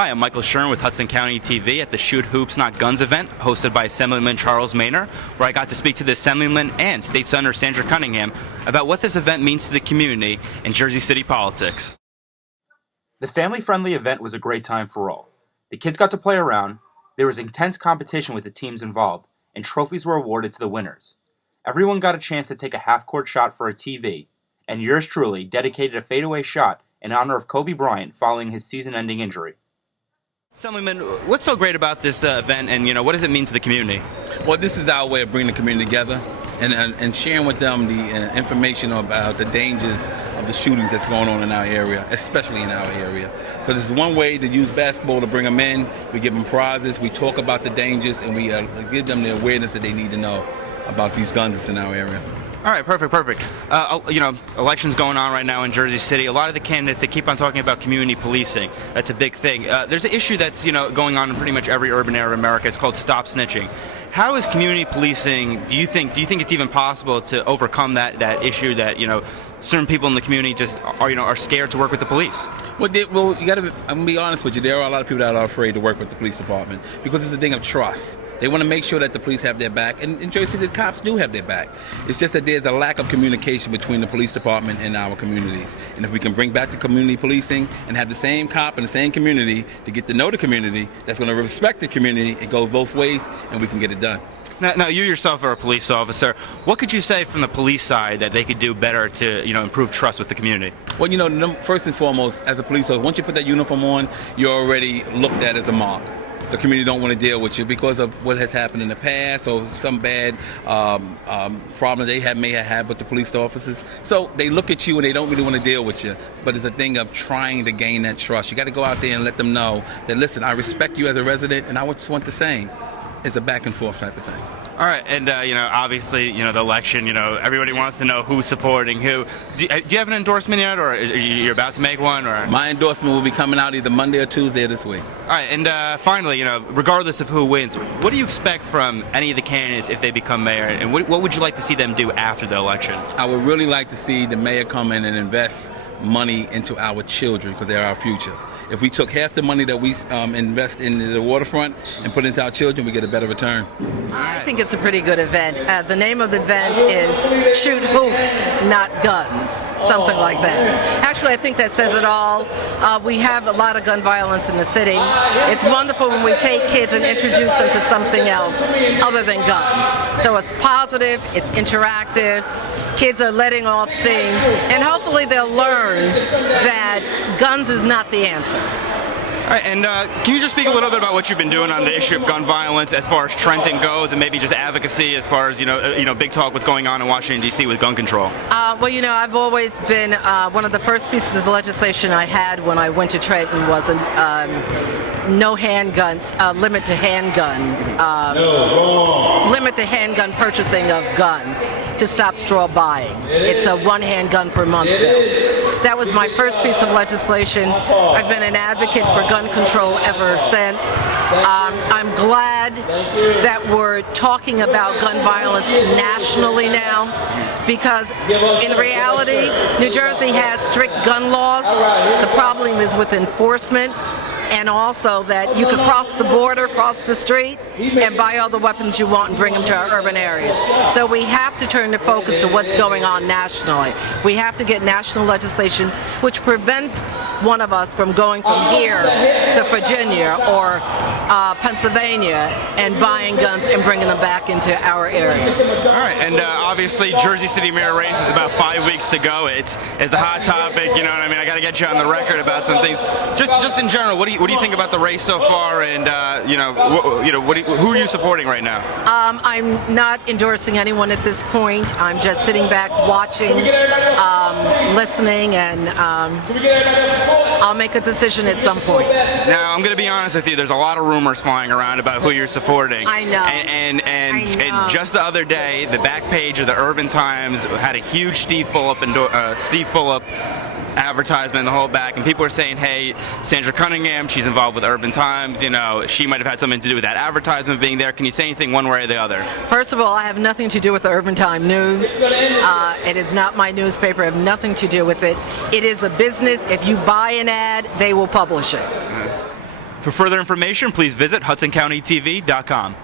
Hi, I'm Michael Shern with HudsonCountyTV at the Shoot Hoops Not Guns event hosted by Assemblyman Charles Mainor, where I got to speak to the Assemblyman and State Senator Sandra Cunningham about what this event means to the community and Jersey City politics. The family-friendly event was a great time for all. The kids got to play around, there was intense competition with the teams involved, and trophies were awarded to the winners. Everyone got a chance to take a half-court shot for a TV, and yours truly dedicated a fadeaway shot in honor of Kobe Bryant following his season-ending injury. Assemblyman, what's so great about this event, and what does it mean to the community? Well, this is our way of bringing the community together and sharing with them the information about the dangers of the shootings that's going on in our area, especially in our area. So this is one way to use basketball to bring them in. We give them prizes, we talk about the dangers, and we give them the awareness that they need to know about these guns that's in our area. All right, perfect. Elections going on right now in Jersey City. A lot of the candidates, they keep on talking about community policing. That's a big thing. There's an issue that's, going on in pretty much every urban area of America. It's called Stop-Snitching. How is community policing, do you think it's even possible to overcome that issue that, certain people in the community just are scared to work with the police? Well, you got to, I'm going to be honest with you, there are a lot of people that are afraid to work with the police department because it's a thing of trust. They want to make sure that the police have their back, and in Jersey, the cops do have their back. It's just that there's a lack of communication between the police department and our communities. And if we can bring back the community policing and have the same cop in the same community to get to know the community, that's going to respect the community and go both ways, and we can get it done. Now, you yourself are a police officer. What could you say from the police side that they could do better to, improve trust with the community? Well, first and foremost, as a police officer, once you put that uniform on, you're already looked at as a mark. The community don't want to deal with you because of what has happened in the past or some bad problem they may have had with the police officers. So they look at you and they don't really want to deal with you. But it's a thing of trying to gain that trust. You got to go out there and let them know that, listen, I respect you as a resident and I just want the same. It's a back and forth type of thing. All right, and obviously, the election, everybody wants to know who's supporting who. Do you have an endorsement yet, or are you about to make one? Or my endorsement will be coming out either Monday or Tuesday of this week. All right, and finally, regardless of who wins, what do you expect from any of the candidates if they become mayor, and what would you like to see them do after the election? I would really like to see the mayor come in and invest money into our children because they're our future. If we took half the money that we invest in the waterfront and put into our children, we get a better return. I think it's a pretty good event. The name of the event is Shoot Hoops, Not Guns, something like that. Actually, I think that says it all. We have a lot of gun violence in the city. It's wonderful when we take kids and introduce them to something else other than guns. So it's positive, it's interactive, kids are letting off steam, and hopefully they'll learn that guns is not the answer. All right, and can you just speak a little bit about what you've been doing on the issue of gun violence as far as Trenton goes, and maybe just advocacy as far as big talk what's going on in Washington D.C. with gun control? Well, I've always been one of the first pieces of legislation I had when I went to Trenton was no handguns, limit to handguns, limit the handgun purchasing of guns to stop straw buying. It's a one handgun per month bill. That was my first piece of legislation. I've been an advocate for gun control ever since. I'm glad that we're talking about gun violence nationally now, because in reality, New Jersey has strict gun laws. The problem is with enforcement, and also that you could cross the border, cross the street, and buy all the weapons you want and bring them to our urban areas. So we have to turn the focus to what's going on nationally. We have to get national legislation which prevents one of us from going from here to Virginia or Pennsylvania and buying guns and bringing them back into our area. All right, and obviously Jersey City mayor race is about 5 weeks to go. It's the hot topic, you know what I mean? I got to get you on the record about some things. Just in general, what do you think about the race so far, and who are you supporting right now? I'm not endorsing anyone at this point. I'm just sitting back watching, listening, and I'll make a decision at some point. Now, I'm going to be honest with you. There's a lot of rumors flying around about who you're supporting. I know. And just the other day, the back page of the Urban Times had a huge Steve Fulop advertisement in the whole back, and people are saying, hey, Sandra Cunningham, she's involved with Urban Times, she might have had something to do with that advertisement being there. Can you say anything one way or the other? First of all, I have nothing to do with the Urban Times News. It is not my newspaper. I have nothing to do with it. It is a business. If you buy an ad, they will publish it. For further information, please visit HudsonCountyTV.com.